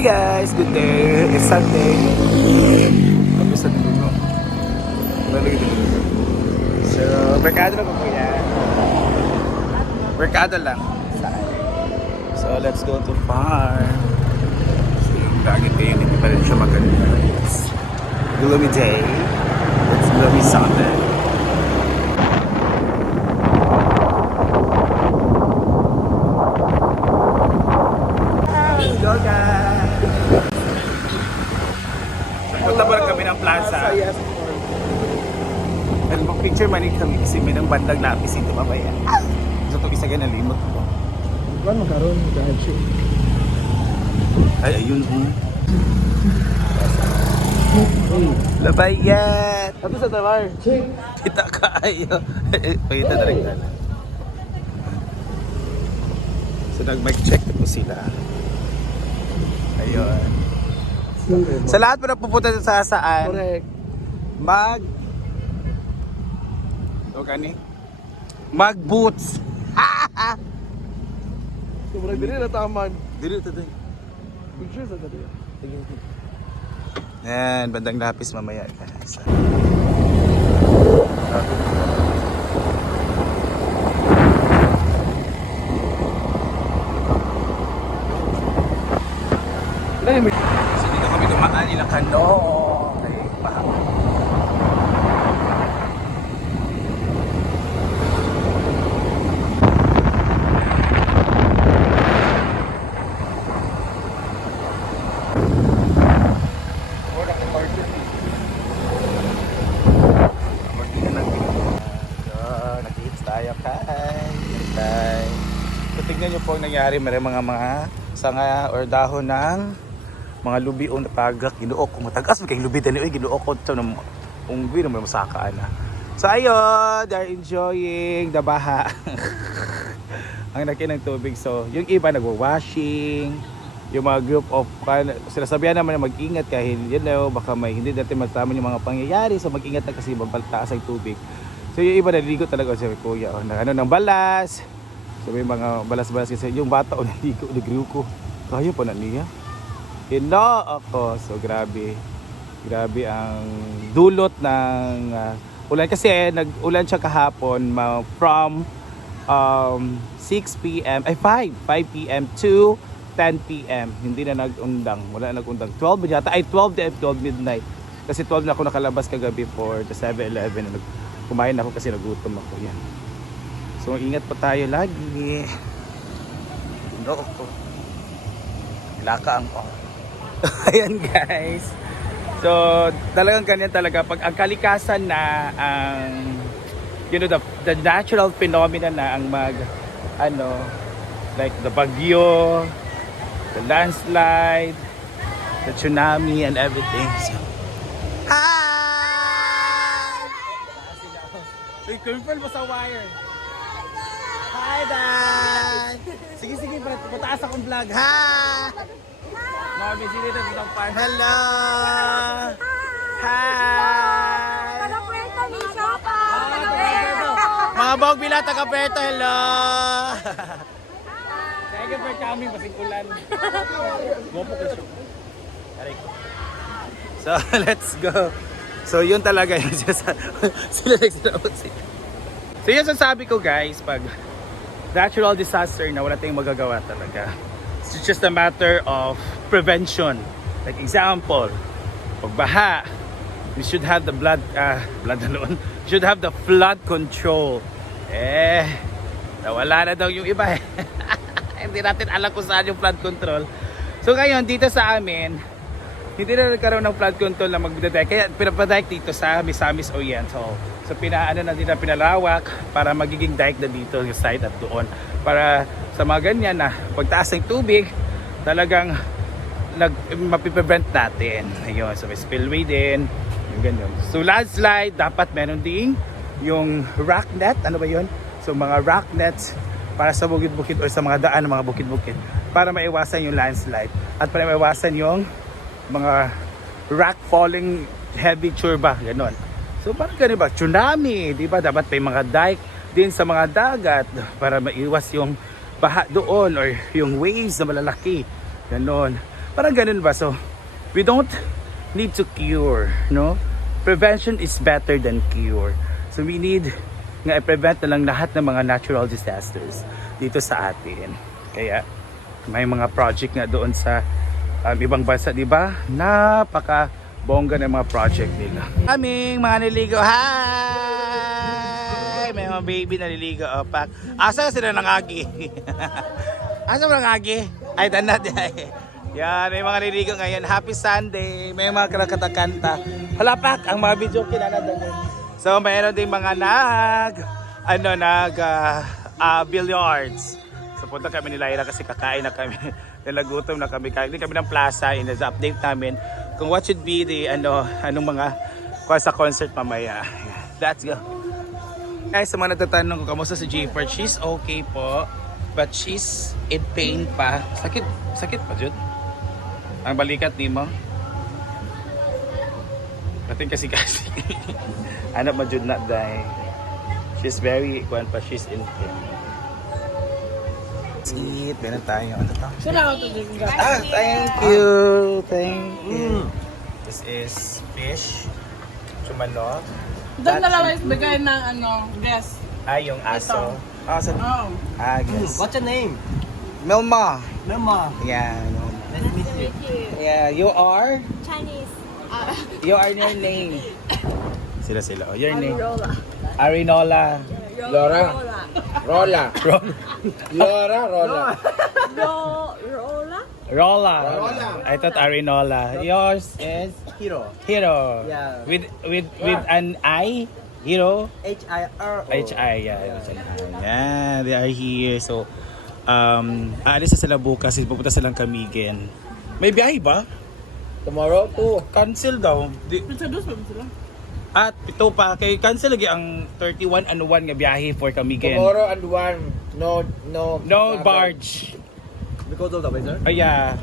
Hey guys, good day. It's Sunday. Kami sa dulo. Balik dito. So, merkado na po yan. Merkado lang. So, let's go to farm. So, yung langit ngayon, hindi pa rin siya maganda. Gloomy day. It's gloomy Sunday. Let's go guys! Punta pa rin kami ng plaza. At mag-picture kasi may nang bandang lapis ito mamaya. So ito isa ganang limot ko. Kan magkaroon dahil siya. Ay, ayun oh. Labayat! Ano sa tabar? Check. Kita kayo. Pakita na rin ka. So nag-mic check po sila. Ayun. Sa lahat po na pupunta sa saan, Correct. mag... O kani? Mag boots. Sobrang dili na taman. Dito ito din. Picture sa dali. Yan, bandang lapis mamaya guys. So dito kami dumaan ilang kano. Ay, mahal. Nag-hits tayo kay. Kay. So tignan nyo po ang nangyari. May mga mga sanga or dahon ng mga lubi o napagak. Ginuok ko matagas. May lubi dali. Uy, ginuok ko ito ng ungwi naman masakaan na. So ayun, they're enjoying the baha. ang laki ng tubig. So yung iba nagwa-washing. Yung mga group of, kan- sinasabihan naman na mag-ingat kahit yun daw, baka may hindi natin matama yung mga pangyayari. So mag-ingat na kasi mabaltaas ang tubig. So yung iba naliligo talaga si kuya. Oh, ano ng balas. May mga balas-balas kasi yung bata o naligo, nagriw ko. Kaya pa na niya. Hino ako. So grabe. Grabe ang dulot ng ah, ulan. Kasi eh, nag-ulan siya kahapon ma- from um, 6 p.m. ay 5. 5 p.m. to 10 p.m. Hindi na nag-undang. Wala na nag-undang. 12 ba yata? Ay 12 to 12 midnight. Kasi 12 na ako nakalabas kagabi for the 7-Eleven. Nag- Kumain ako kasi nagutom ako. Yan. So ingat pa tayo lagi. No ko. Ilaka ang ko. Ayan guys. So talagang ganyan talaga pag ang kalikasan na ang you know the, the natural phenomena na ang mag ano like the bagyo, the landslide, the tsunami and everything. So, Hi! Uy, confirm mo sa wire. Hi, Dad! Sige, sige, pat- pataas akong vlog. Hi! Mami, sino dito dito pan? Hello! Hi! Taga-Puerto Rico po. Mga bawag bila, taga Puerto, hello! Thank you for coming, pasingkulan. Gopo ko siya. Aray ko. So, let's go. So, yun talaga yung sila sila nagsinaot sila. So, yun sasabi ko guys, pag natural disaster na wala tayong magagawa talaga. It's just a matter of prevention. Like example, pagbaha, we should have the blood, ah, blood alone, should have the flood control. Eh, nawala na daw yung iba eh. Hindi natin alam kung saan yung flood control. So ngayon, dito sa amin, hindi na nagkaroon ng flood control na magdadek. Kaya pinapadike dito sa Misamis Oriental. So pinaano na dito pinalawak para magiging dike na dito yung side at doon. Para sa mga ganyan na pagtaas ng tubig, talagang nag mapiprevent natin. Ayun, so may spillway din. Yung ganyan. So landslide, dapat meron ding yung rock net. Ano ba yun? So mga rock nets para sa bukid-bukid o sa mga daan ng mga bukid-bukid para maiwasan yung landslide at para maiwasan yung mga rock falling heavy turba, ganon. So parang ganun ba, tsunami, di ba? Dapat may mga dike din sa mga dagat para maiwas yung baha doon or yung waves na malalaki. Ganon. Parang ganun ba? So, we don't need to cure, no? Prevention is better than cure. So, we need nga i-prevent na lang lahat ng mga natural disasters dito sa atin. Kaya, may mga project nga doon sa um, ibang bansa, di ba? Napaka bongga ng mga project nila. Aming mga niligo. Hi! May mga baby naliligo. Oh, pak. Asa sila nangagi? Asa ba nangagi? Ay, tanad. Yan, may mga niligo ngayon. Happy Sunday. May mga kanta Halapak, ang mga video kinanad So, mayroon din mga nag, ano, nag, ah, ah, billiards. So, punta kami ni Lyra kasi kakain na kami. Nalagutom na kami. Kain kami ng plaza. In update namin kung what should be the, ano, anong mga kuha sa concert mamaya. Let's go. Guys, sa mga nagtatanong kung kamusta si Jayper, she's okay po. But she's in pain pa. Sakit, sakit pa, Jud. Ang balikat ni mo. Kating kasi kasi. Anak mo Jud na dahil. She's very, kuhan pa, she's in pain. Let's eat. Meron tayo. Ano to? Ah, thank you. Thank you. This is fish. Chumanok. Doon na lang is bigay ng ano, guess. Ah, yung aso. Ah, sa... Oh. Ah, yes. What's your name? Melma. Mama. Yeah. Nice to meet you. Yeah, you are? Chinese. Uh, You are your name. Sila sila. Oh, your name. Rola. Arinola. Laura. Rola. Ro- Laura, Rola. Ro Rola. Rola. Rola. I thought Arinola. Yours is Hero. Hero. Yeah. With with with an I. Hero. H-I-R-O. HI, yeah. Yeah, they are here. So, um, aalis na sila bukas. Pupunta silang Kamigen. May biyahe ba? Tomorrow, too. Cancel daw. Di, Pizza dos pa sila? At ito pa, kay cancel lagi ang 31 and 1 nga biyahe for Kamigen. Tomorrow and one. No, no. No barge. Because of the weather? Oh, yeah.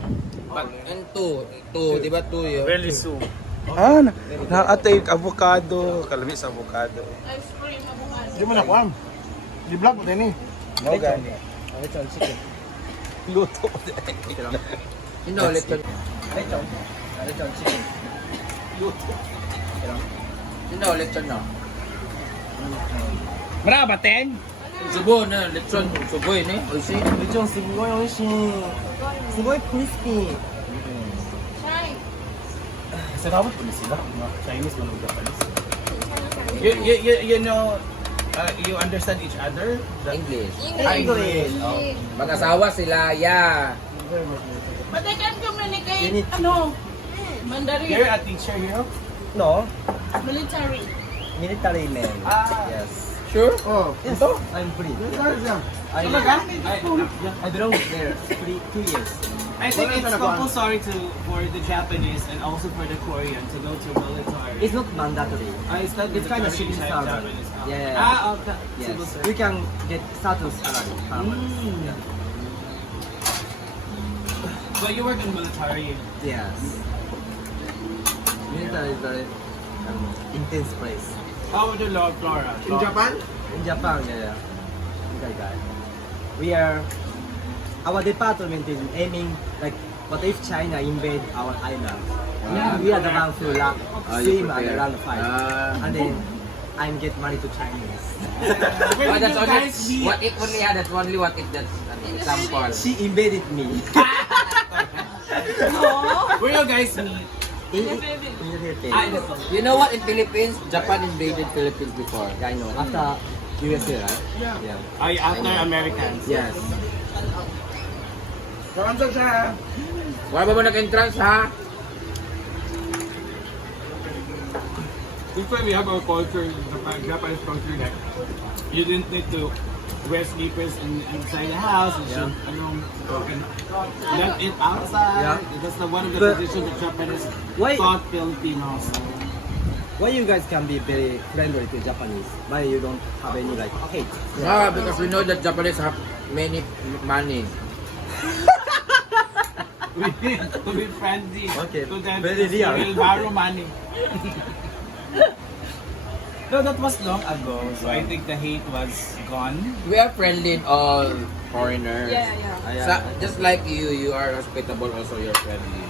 But, and two. Two, di ba two yun? Really soon. Ah, na, naatay yung avocado. Kalami sa avocado. Ice cream, avocado. Di mo na kuhan. Di vlog mo din eh. No, gani. Lechon chicken. Luto. You know, lechon. Lechon. Lechon chicken. Luto. You Sino lechon na? Brava, ten? Subo na, lechon. Subo yun eh. Oishi. Lechon, subo yun, oishi. Subo yun, crispy. Sa dapat po sila. Chinese, manong Japanese. You, you, you, you know, uh, you understand each other? The- English. Ah, English. Oh. Mag-asawa sila, yeah. But they can communicate, Unit. ano, You're Mandarin. a teacher here? No, Military. military man. Ah. Yes. Sure? Oh, Yes. I'm free. I, Talaga? I belong there three, two years. I think Wala it's ka na ba? compulsory to for the Japanese and also for the Korean to go to military. It's not mandatory. Ah, it's not It's kind of mandatory civil to have Yeah. Ah, okay. Yes. Civil service. You can get certain salary. per month. Mm. Yeah. So you work in military. Yes. Military is very um, intense place. How would you love Flora? In Japan? In Japan, yeah, yeah. Okay. We are, our department is aiming, like, what if China invade our island? Yeah. we are the ones who land, Ah, swim and prepare. land fight. Ah. and then, I'm get married to Chinese. Where But that's only, guys what if only, yeah, that's only what if that's an example. She invaded me. Where you guys meet? You know what, in Philippines, Japan invaded Philippines before. Yeah, I know. After USA, right? Yeah. Yeah. Ay, after Americans. Yes. Wala ba mo nag-entrance, ha? Before we have our culture, Japan, Japanese culture, like you didn't need to wear sleepers in, inside the house. You should, you know, you can let it outside. Yeah. That's the one of the But- traditions that Japanese Why- taught Filipinos. Why you guys can be very friendly to Japanese? Why you don't have any like hate? Ah, because we know that Japanese have many money. we need to be friendly Okay, to them very because they real. will borrow money. No, that was long ago. So I think the hate was gone. We are friendly in all foreigners. Yeah, yeah. Sa- just like you, you are hospitable also, you're friendly.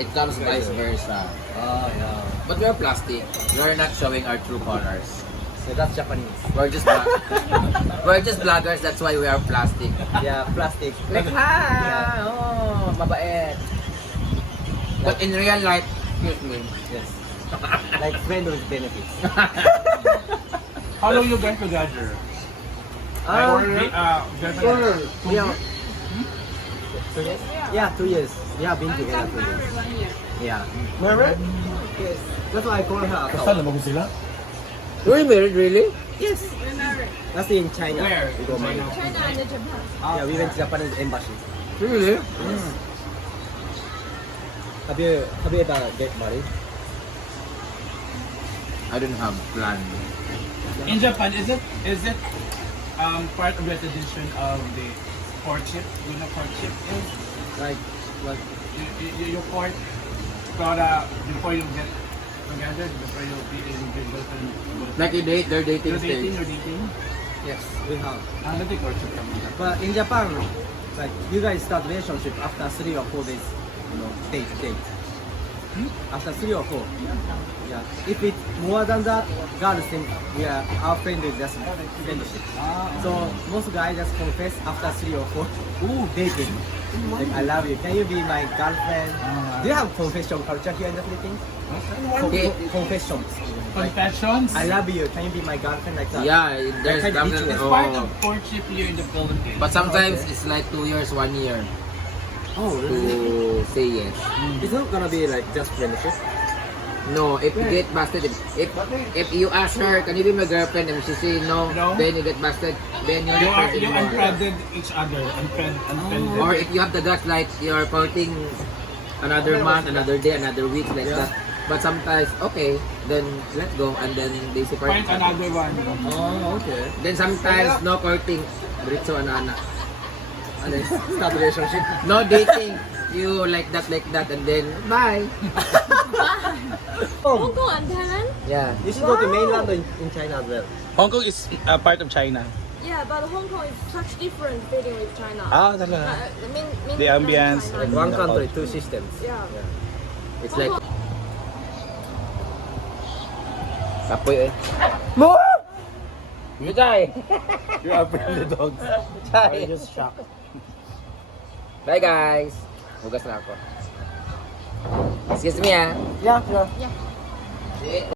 It comes vice versa. Oh, yeah. But we're plastic. We're not showing our true colors. So that's Japanese. We're just bla- we're just bloggers, that's why we are plastic. Yeah, plastic. Like, ha! Oh, mabait. But in real life, excuse me, Yes. Like friend with benefits. How long you guys together? Ah, Or, uh, girlfriend- yeah. Yeah, two years. We have been together two years. one year. Yeah. Married? Yes. That's why I call her. Kasal na ba ko sila? Were you married really? Yes. We're married. That's in China. Where? We go married. China and Japan. Yeah, we went to Japanese embassy. Really? Have you have you ever get married? I don't have plan. In Japan, is it is it um, part of the tradition of the courtship? You know courtship is Like like you, you, you, court para before you get together, before you be in the girlfriend. Like you date, they're dating You're dating, stage. you're dating. yes, we have. Ah, not the courtship kami. But in Japan, like you guys start relationship after three or four days, you know, date date. After three or four. Yeah. If it's more than that, girls think we are our friend is just friendship. So most guys just confess after three or four. Ooh, dating. Like I love you. Can you be my girlfriend? Ah. Do you have confession culture here in the Philippines? Okay. Con- confessions. Like, Confessions. I love you. Can you be my girlfriend like that? Yeah, there's kind of definitely. It's part of Oh. courtship here in the Philippines. But sometimes it's like two years, one year Oh, really? Say yes. It's not gonna be like just friendship. No, if you get busted, if, if if you ask her, can you be my girlfriend, and she say no, No. then you get busted, then you're you not are friends you anymore. unfriended each other, unfriend, unfriended. Or if you have the guts like you're courting another month, another day, another week like Yeah. that. But sometimes, okay, then let's go, and then they separate. Find another one. Oh, okay. Then sometimes no courting, diretso ano ana. And then start relationship. No dating, you like that, like that, and then bye. Oh, Hong Kong and Thailand? Yeah. you should go to mainland in, in China as well. Hong Kong is uh, part of China. Yeah, but Hong Kong is such different feeling with China. Ah, Uh, talaga. I mean, mean The ambience. China. Like one country, two systems. Yeah. It's like Sapoy eh. Mo! You die! You are the dogs. Die! just shocked. Bye guys! Hugas na ako. Excuse me ah. Yeah, sure. Sige,